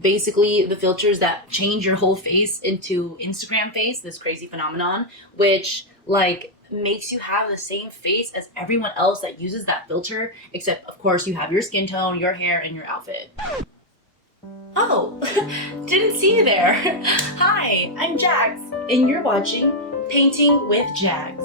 Basically the filters that change your whole face into Instagram face, this crazy phenomenon, which like makes you have the same face as everyone else that uses that filter, except of course you have your skin tone, your hair, and your outfit. Oh, didn't see you there. Hi, I'm Jax, and you're watching Painting with Jax.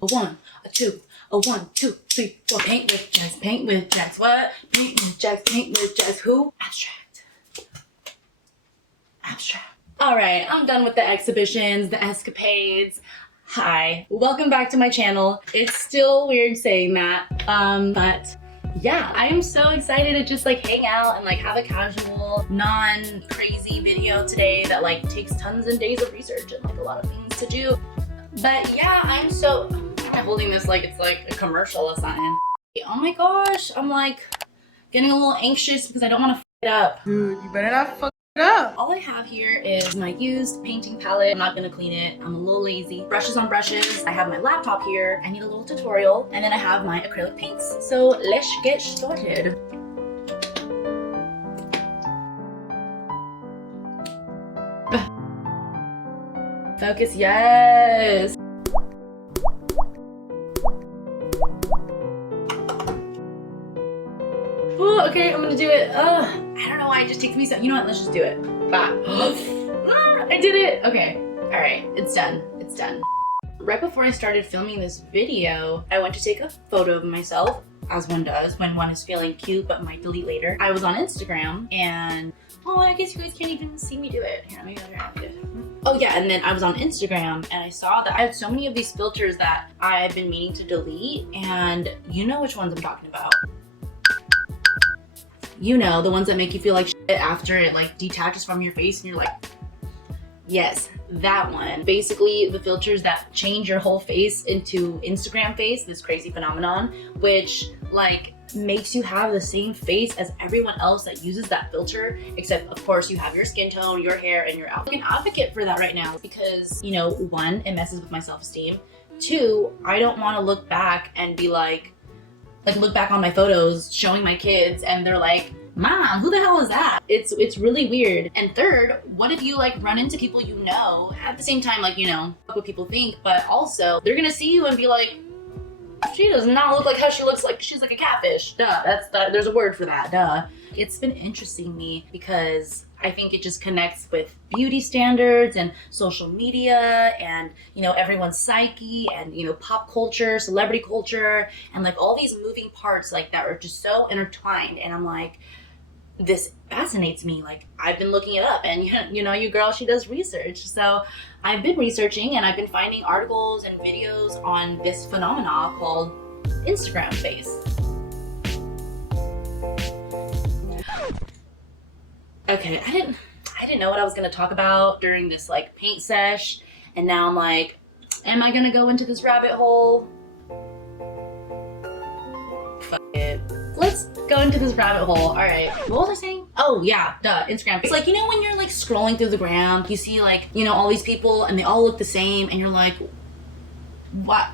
A one, a two, a 1, 2, 3, 4. Paint with Jax, paint with Jax. What? Paint with Jax, paint with Jax. Who? Abstract. Abstract. All right, I'm done with the exhibitions, the escapades. Hi, welcome back to my channel. It's still weird saying that, but yeah, I am so excited to just like hang out and like have a casual, non-crazy video today that like takes tons of days of research and like a lot of things to do. But yeah, I'm holding this like it's like a commercial or something. Oh my gosh, I'm like getting a little anxious because I don't want to f it up. Dude, you better not fuck it up. All I have here is my used painting palette. I'm not gonna clean it. I'm a little lazy. Brushes on brushes. I have my laptop here. I need a little tutorial. And then I have my acrylic paints. So let's get started. Focus, yes. Ooh, okay, I'm gonna do it. I don't know why it just takes me so. You know what? Let's just do it. Bye. I did it. Okay. All right. It's done. It's done. Right before I started filming this video, I went to take a photo of myself, as one does when one is feeling cute but might delete later. I was on Instagram and I guess you guys can't even see me do it. Here, maybe I'll try to do it. Oh yeah, and then I was on Instagram and I saw that I had so many of these filters that I've been meaning to delete, and you know which ones I'm talking about. You know, the ones that make you feel like shit after it like detaches from your face and you're like, yes, that one. Basically the filters that change your whole face into Instagram face, this crazy phenomenon, which like makes you have the same face as everyone else that uses that filter, except of course you have your skin tone, your hair, and your outfit. I'm an advocate for that right now because, you know, one, it messes with my self-esteem. Two, I don't want to look back and be like look back on my photos showing my kids and they're like, Mom, who the hell is that? It's really weird. And third, what if you like run into people you know at the same time, like, you know, what people think, but also they're gonna see you and be like, she does not look like how she looks, like she's like a catfish. Duh, there's a word for that, duh. It's been interesting me because I think it just connects with beauty standards and social media and, you know, everyone's psyche and, you know, pop culture, celebrity culture, and like all these moving parts like that are just so intertwined. And I'm like, this fascinates me. Like I've been looking it up, and you know, your girl, she does research. So I've been researching and I've been finding articles and videos on this phenomena called Instagram face. Okay, I didn't know what I was gonna talk about during this like paint sesh, and now I'm like, am I gonna go into this rabbit hole? Fuck it. Let's go into this rabbit hole. All right, what was I saying? Oh yeah, duh, Instagram. It's like, you know, when you're like scrolling through the gram, you see like, you know, all these people and they all look the same and you're like, what?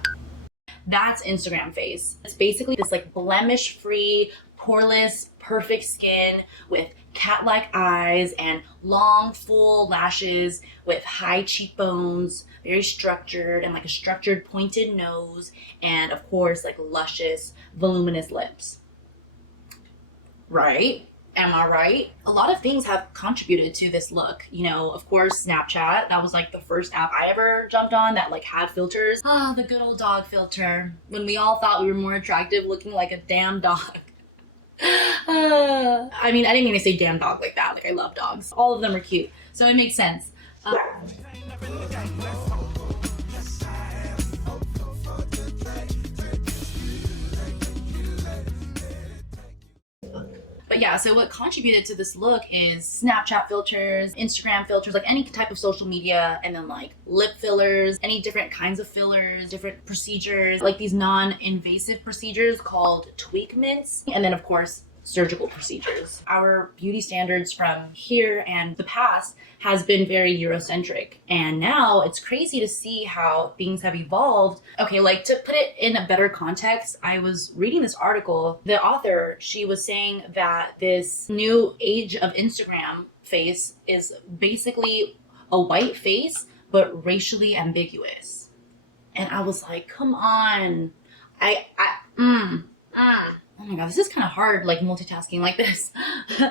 That's Instagram face. It's basically this like blemish-free, poreless, perfect skin with cat-like eyes and long, full lashes with high cheekbones, very structured, and like a structured pointed nose, and of course like luscious, voluminous lips. Right? Am I right? A lot of things have contributed to this look. You know, of course, Snapchat. That was like the first app I ever jumped on that like had filters. Ah, the good old dog filter. When we all thought we were more attractive looking like a damn dog. I mean, I didn't mean to say damn dog like that. Like, I love dogs. All of them are cute. So it makes sense. But yeah, so what contributed to this look is Snapchat filters, Instagram filters, like any type of social media, and then like lip fillers, any different kinds of fillers, different procedures, like these non-invasive procedures called tweakments, and then of course surgical procedures. Our beauty standards from here and the past has been very Eurocentric. And now it's crazy to see how things have evolved. Okay, like to put it in a better context, I was reading this article. The author, she was saying that this new age of Instagram face is basically a white face, but racially ambiguous. And I was like, come on. Oh my god, this is kind of hard, like multitasking like this.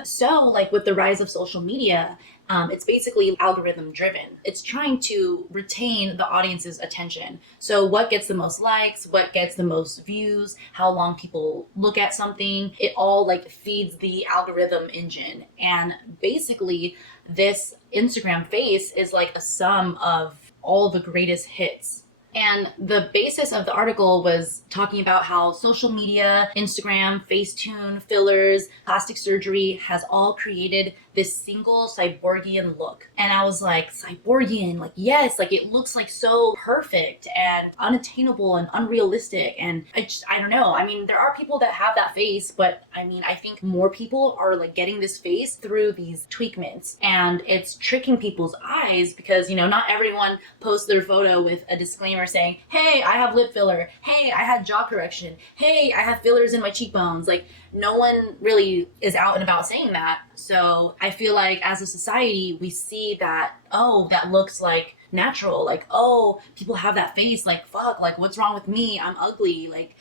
So, like with the rise of social media, it's basically algorithm driven. It's trying to retain the audience's attention. So what gets the most likes, what gets the most views, how long people look at something, it all like feeds the algorithm engine. And basically this Instagram face is like a sum of all the greatest hits. And the basis of the article was talking about how social media, Instagram, Facetune, fillers, plastic surgery has all created this single cyborgian look. And I was like, cyborgian, like yes, like it looks like so perfect and unattainable and unrealistic. And I don't know. I mean, there are people that have that face, but I mean, I think more people are like getting this face through these tweakments, and it's tricking people's eyes because, you know, not everyone posts their photo with a disclaimer saying, hey, I have lip filler. Hey, I had jaw correction. Hey, I have fillers in my cheekbones. Like no one really is out and about saying that. So I feel like as a society, we see that, oh, that looks like natural. Like, oh, people have that face. Like, fuck, like what's wrong with me? I'm ugly. Like,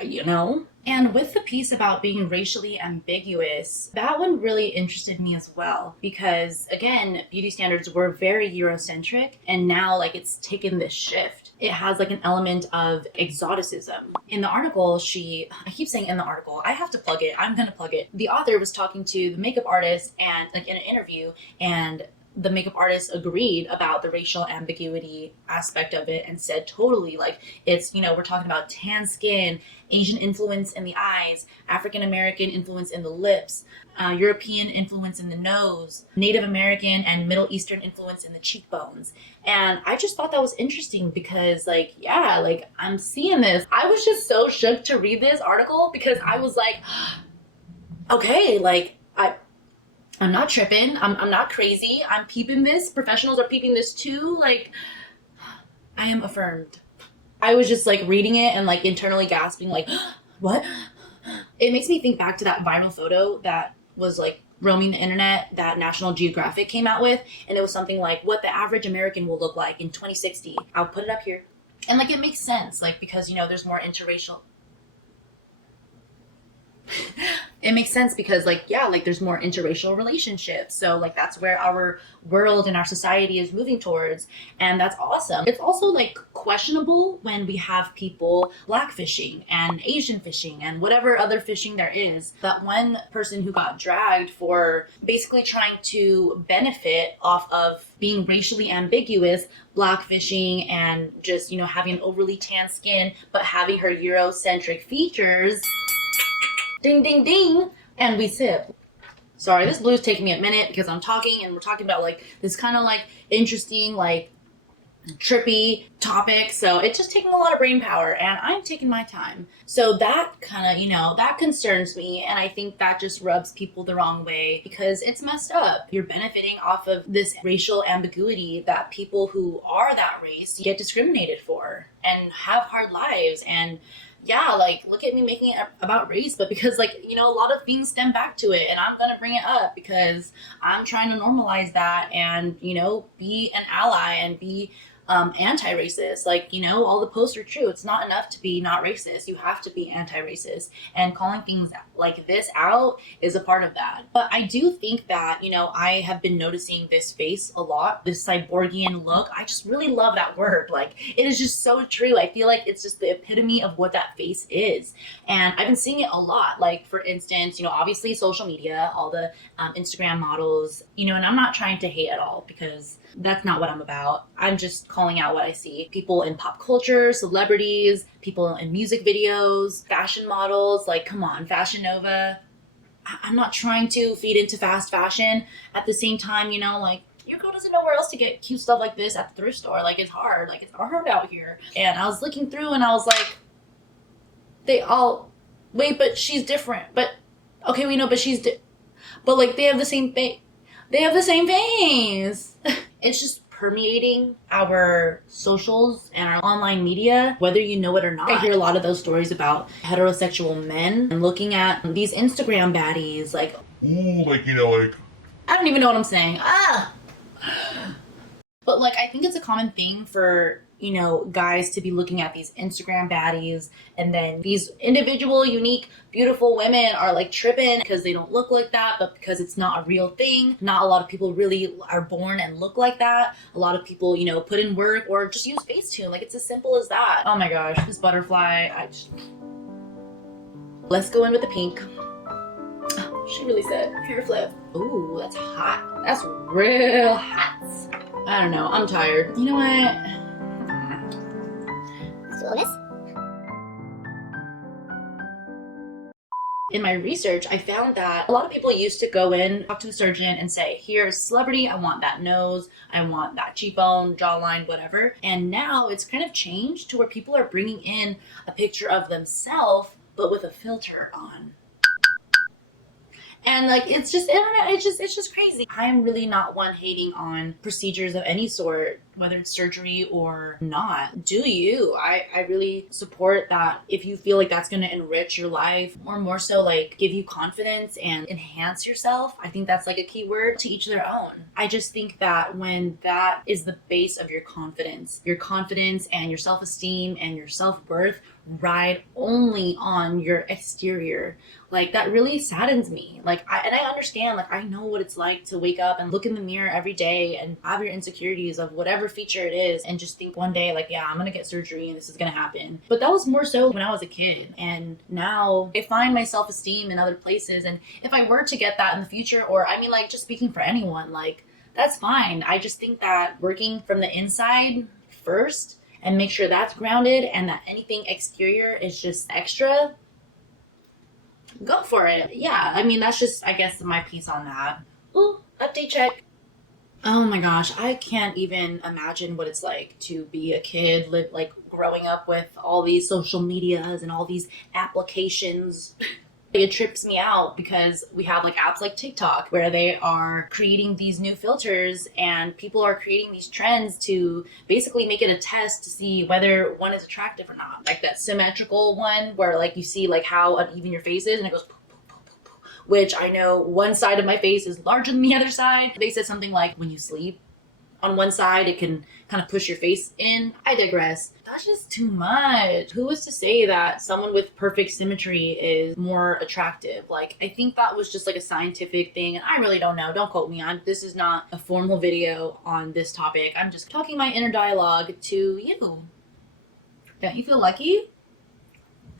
you know? And with the piece about being racially ambiguous, that one really interested me as well, because again, beauty standards were very Eurocentric, and now like it's taken this shift. It has like an element of exoticism. In the article, I keep saying in the article, I have to plug it, I'm gonna plug it. The author was talking to the makeup artist and like in an interview, and the makeup artist agreed about the racial ambiguity aspect of it and said totally, like it's, you know, we're talking about tan skin, Asian influence in the eyes, African American influence in the lips, European influence in the nose, Native American and Middle Eastern influence in the cheekbones. And I just thought that was interesting because like, yeah, like I'm seeing this. I was just so shook to read this article because I was like, okay, like I'm not tripping. I'm not crazy. I'm peeping this. Professionals are peeping this too. Like, I am affirmed. I was just like reading it and like internally gasping, like, what? It makes me think back to that viral photo that was like roaming the internet that National Geographic came out with. And it was something like what the average American will look like in 2060. I'll put it up here. And like, it makes sense, like, because, you know, there's more interracial. It makes sense because like, yeah, like there's more interracial relationships. So like that's where our world and our society is moving towards. And that's awesome. It's also like questionable when we have people black fishing and Asian fishing and whatever other fishing there is. That one person who got dragged for basically trying to benefit off of being racially ambiguous, black fishing, and just, you know, having overly tan skin, but having her Eurocentric features. Ding, ding, ding. And we sip. Sorry, this blue's taking me a minute because I'm talking and we're talking about like this kind of like interesting, like trippy topic. So it's just taking a lot of brain power and I'm taking my time. So that kind of, you know, that concerns me. And I think that just rubs people the wrong way because it's messed up. You're benefiting off of this racial ambiguity that people who are that race get discriminated for and have hard lives. And yeah, like, look at me making it about race, but because, like, you know, a lot of things stem back to it, and I'm gonna bring it up because I'm trying to normalize that and, you know, be an ally and be anti-racist. Like, you know, all the posts are true. It's not enough to be not racist. You have to be anti-racist, and calling things like this out is a part of that. But I do think that, you know, I have been noticing this face a lot, this cyborgian look. I just really love that word. Like, it is just so true. I feel like it's just the epitome of what that face is. And I've been seeing it a lot. Like, for instance, you know, obviously social media, all the Instagram models, you know, and I'm not trying to hate at all because that's not what I'm about. I'm just calling out what I see. People in pop culture, celebrities, people in music videos, fashion models, like, come on, Fashion Nova. I'm not trying to feed into fast fashion. At the same time, you know, like, your girl doesn't know where else to get cute stuff like this at the thrift store. Like, it's hard. Like, it's hard out here. And I was looking through and I was like, they all Wait, but she's different. But okay, we know, but but like they have the same thing. They have the same face. It's just permeating our socials and our online media, whether you know it or not. I hear a lot of those stories about heterosexual men and looking at these Instagram baddies, like, ooh, like, you know, like, I don't even know what I'm saying. Ah! But like, I think it's a common thing for, you know, guys to be looking at these Instagram baddies, and then these individual, unique, beautiful women are like tripping because they don't look like that, but because it's not a real thing. Not a lot of people really are born and look like that. A lot of people, you know, put in work or just use Facetune. Like, it's as simple as that. Oh my gosh, this butterfly, Let's go in with the pink. Oh, she really said hair flip. Ooh, that's hot. That's real hot. I don't know. I'm tired. You know what? In my research, I found that a lot of people used to go in, talk to a surgeon, and say, here's celebrity, I want that nose, I want that cheekbone, jawline, whatever. And now it's kind of changed to where people are bringing in a picture of themselves, but with a filter on. And like, it's just, I don't know, it's just crazy. I'm really not one hating on procedures of any sort, whether it's surgery or not. Do you? I really support that. If you feel like that's going to enrich your life, or more so like give you confidence and enhance yourself, I think that's like a key word. To each their own. I just think that when that is the base of your confidence and your self-esteem and your self-worth ride only on your exterior, like, that really saddens me. Like, I understand, like, I know what it's like to wake up and look in the mirror every day and have your insecurities of whatever feature it is and just think one day, like, yeah, I'm gonna get surgery and this is gonna happen. But that was more so when I was a kid, and now I find my self-esteem in other places. And if I were to get that in the future, or I mean, like, just speaking for anyone, like, that's fine. I just think that working from the inside first and make sure that's grounded, and that anything exterior is just extra, go for it. Yeah, I mean, that's just, I guess, my piece on that. Ooh, update check. Oh my gosh, I can't even imagine what it's like to be a kid, like growing up with all these social medias and all these applications. It trips me out because we have like apps like TikTok where they are creating these new filters, and people are creating these trends to basically make it a test to see whether one is attractive or not. Like that symmetrical one where like you see like how uneven your face is and it goes poof, poof, poof, poof, poof, which I know one side of my face is larger than the other side. They said something like when you sleep on one side, it can kind of push your face in. I digress. That's just too much. Who is to say that someone with perfect symmetry is more attractive? Like, I think that was just like a scientific thing, and I really don't know. Don't quote me. This is not a formal video on this topic. I'm just talking my inner dialogue to you. Don't you feel lucky?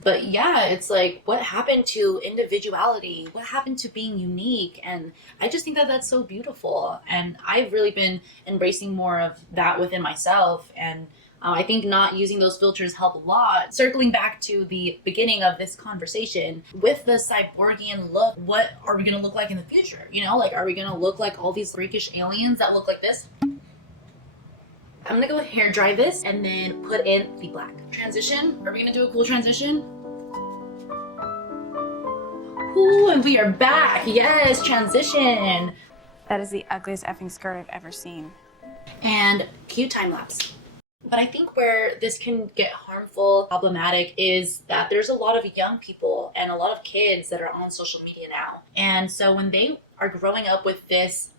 But yeah, it's like, what happened to individuality? What happened to being unique? And I just think that that's so beautiful. And I've really been embracing more of that within myself. And I think not using those filters help a lot. Circling back to the beginning of this conversation, with the cyborgian look, what are we going to look like in the future? You know, like, are we going to look like all these freakish aliens that look like this? I'm gonna go hair dry this and then put in the black. Transition. Are we gonna do a cool transition? Ooh, and we are back. Yes, transition. That is the ugliest effing skirt I've ever seen. And cute time lapse. But I think where this can get harmful, problematic, is that there's a lot of young people and a lot of kids that are on social media now. And so when they are growing up with this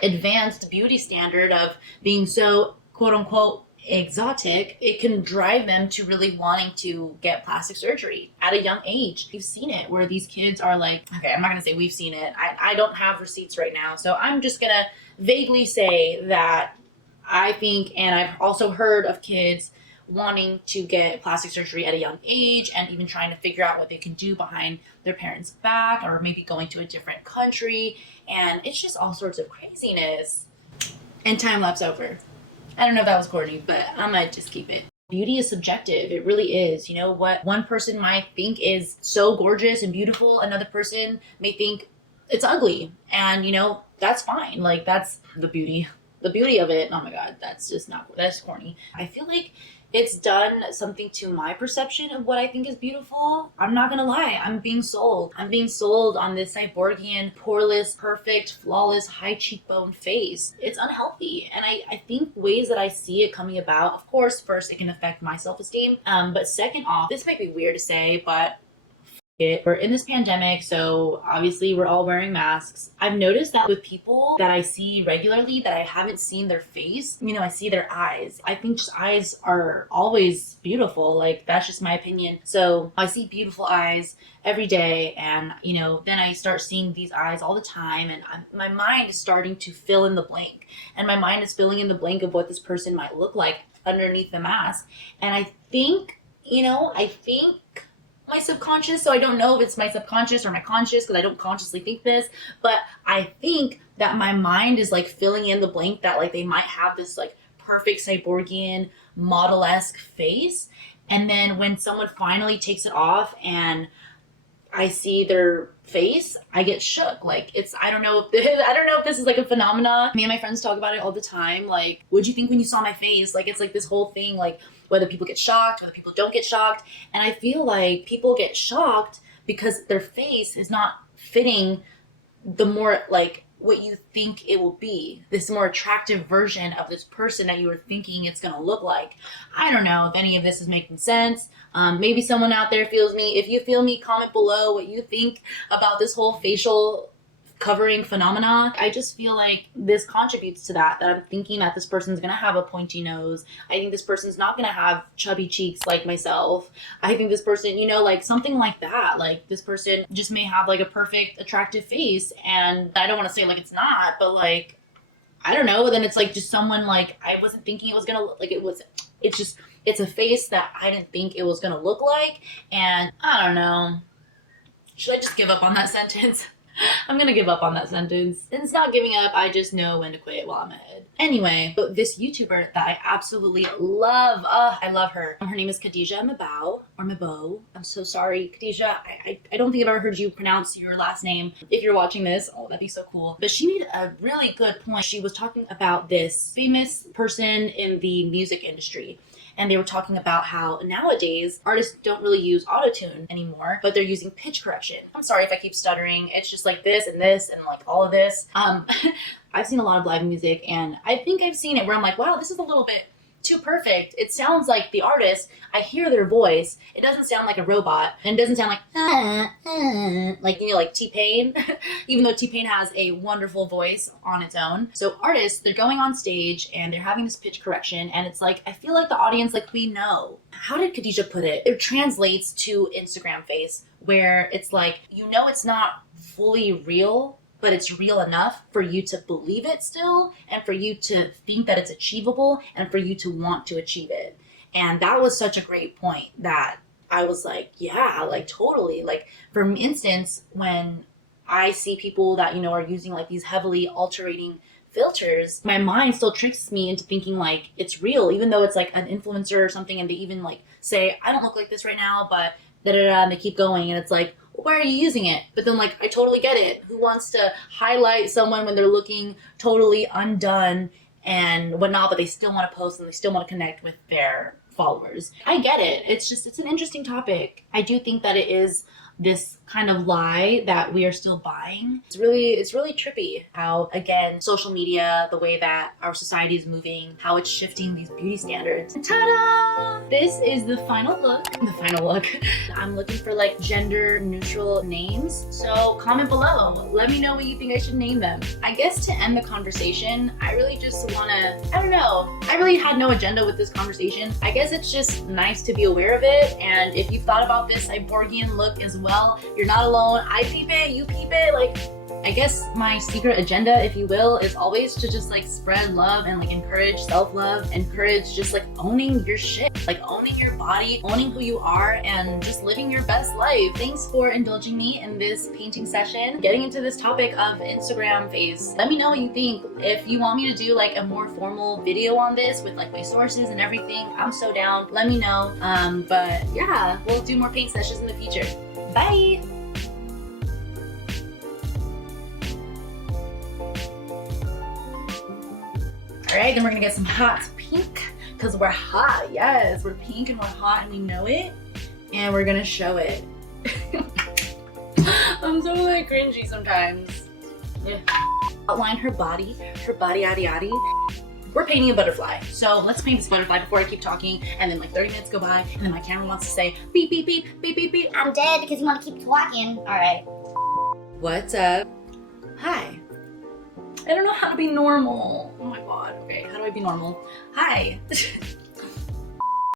advanced beauty standard of being so quote unquote exotic, it can drive them to really wanting to get plastic surgery at a young age. We've seen it where these kids are like, okay, I'm not gonna say we've seen it. I don't have receipts right now, so I'm just gonna vaguely say that I think, and I've also heard of kids wanting to get plastic surgery at a young age and even trying to figure out what they can do behind their parents' back, or maybe going to a different country, and it's just all sorts of craziness. And time lapse over. I don't know if that was corny, but I might just keep it. Beauty is subjective. It really is. You know, what one person might think is so gorgeous and beautiful, another person may think it's ugly. And, you know, that's fine. Like, that's the beauty. The beauty of it. Oh my God, that's just not, that's corny. I feel like it's done something to my perception of what I think is beautiful. I'm not gonna lie, I'm being sold. I'm being sold on this cyborgian, poreless, perfect, flawless, high cheekbone face. It's unhealthy. And I think ways that I see it coming about, of course, first it can affect my self-esteem. But second off, this might be weird to say, but we're in this pandemic, so obviously we're all wearing masks. I've noticed that with people that I see regularly that I haven't seen their face, I see their eyes. I think just eyes are always beautiful. Like, that's just my opinion. So I see beautiful eyes every day, and then I start seeing these eyes all the time, and my mind is starting to fill in the blank, and my mind is filling in the blank of what this person might look like underneath the mask. And I think my subconscious, so I don't know if it's my subconscious or my conscious, because I don't consciously think this, but I think that my mind is like filling in the blank that like they might have this like perfect cyborgian model-esque face, and then when someone finally takes it off and I see their face, I get shook. Like, I don't know if this is like a phenomena. Me and my friends talk about it all the time. Like, what'd you think when you saw my face? Like, it's like this whole thing, like whether people get shocked, whether people don't get shocked. And I feel like people get shocked because their face is not fitting the more like what you think it will be, this more attractive version of this person that you were thinking it's gonna look like. I don't know if any of this is making sense. Maybe someone out there feels me. If you feel me, comment below what you think about this whole facial covering phenomena. I just feel like this contributes to that I'm thinking that this person's gonna have a pointy nose. I think this person's not gonna have chubby cheeks like myself. I think this person, like something like that. Like, this person just may have like a perfect attractive face, and I don't want to say like it's not, but like, I don't know. Then it's like just someone like I wasn't thinking it was gonna look like it was. It's a face that I didn't think it was gonna look like, and I don't know. Should I just give up on that sentence? I'm gonna give up on that sentence. It's not giving up, I just know when to quit while I'm ahead. Anyway, this YouTuber that I absolutely love, I love her. Her name is Khadija Mabo. I'm so sorry, Khadija. I don't think I've ever heard you pronounce your last name. If you're watching this, oh, that'd be so cool. But she made a really good point. She was talking about this famous person in the music industry. And they were talking about how nowadays artists don't really use autotune anymore, but they're using pitch correction. I'm sorry if I keep stuttering. It's just like this and like all of this. I've seen a lot of live music, and I think I've seen it where I'm like, wow, this is a little bit too perfect. It sounds like the artist. I hear their voice. It doesn't sound like a robot, and it doesn't sound like like T-Pain, even though T-Pain has a wonderful voice on its own. So artists, they're going on stage and they're having this pitch correction, and it's like, I feel like the audience, like, we know. How did Khadija put it? It translates to Instagram face, where it's like, it's not fully real, but it's real enough for you to believe it still, and for you to think that it's achievable, and for you to want to achieve it. And that was such a great point that I was like, yeah, like totally. Like, for instance, when I see people that, are using like these heavily alterating filters, my mind still tricks me into thinking like it's real, even though it's like an influencer or something, and they even like say, I don't look like this right now, but and they keep going, and it's like, why are you using it? But then, like, I totally get it. Who wants to highlight someone when they're looking totally undone and whatnot, but they still want to post and they still want to connect with their followers? I get it. It's an interesting topic. I do think that it is this kind of lie that we are still buying. It's really trippy how, again, social media, the way that our society is moving, how it's shifting these beauty standards. Ta-da! This is the final look. I'm looking for like gender neutral names. So comment below. Let me know what you think I should name them. I guess to end the conversation, I really just wanna, I don't know. I really had no agenda with this conversation. I guess it's just nice to be aware of it. And if you've thought about this cyborgian look as well, you're not alone. I peep it, you peep it. Like, I guess my secret agenda, if you will, is always to just like spread love and like encourage self-love, encourage just like owning your shit, like owning your body, owning who you are, and just living your best life. Thanks for indulging me in this painting session, getting into this topic of Instagram face. Let me know what you think. If you want me to do like a more formal video on this with like my sources and everything, I'm so down. Let me know. But yeah, we'll do more paint sessions in the future. Bye! All right, then we're gonna get some hot pink because we're hot. Yes, we're pink and we're hot and we know it, and we're gonna show it. I'm so like cringy sometimes. Yeah. Outline her body, yaddy yaddy. We're painting a butterfly. So let's paint this butterfly before I keep talking, and then like 30 minutes go by, and then my camera wants to say beep, beep, beep, beep, beep, beep. I'm dead because you want to keep talking. All right. What's up? Hi. I don't know how to be normal. Oh my god. Okay, how do I be normal? Hi.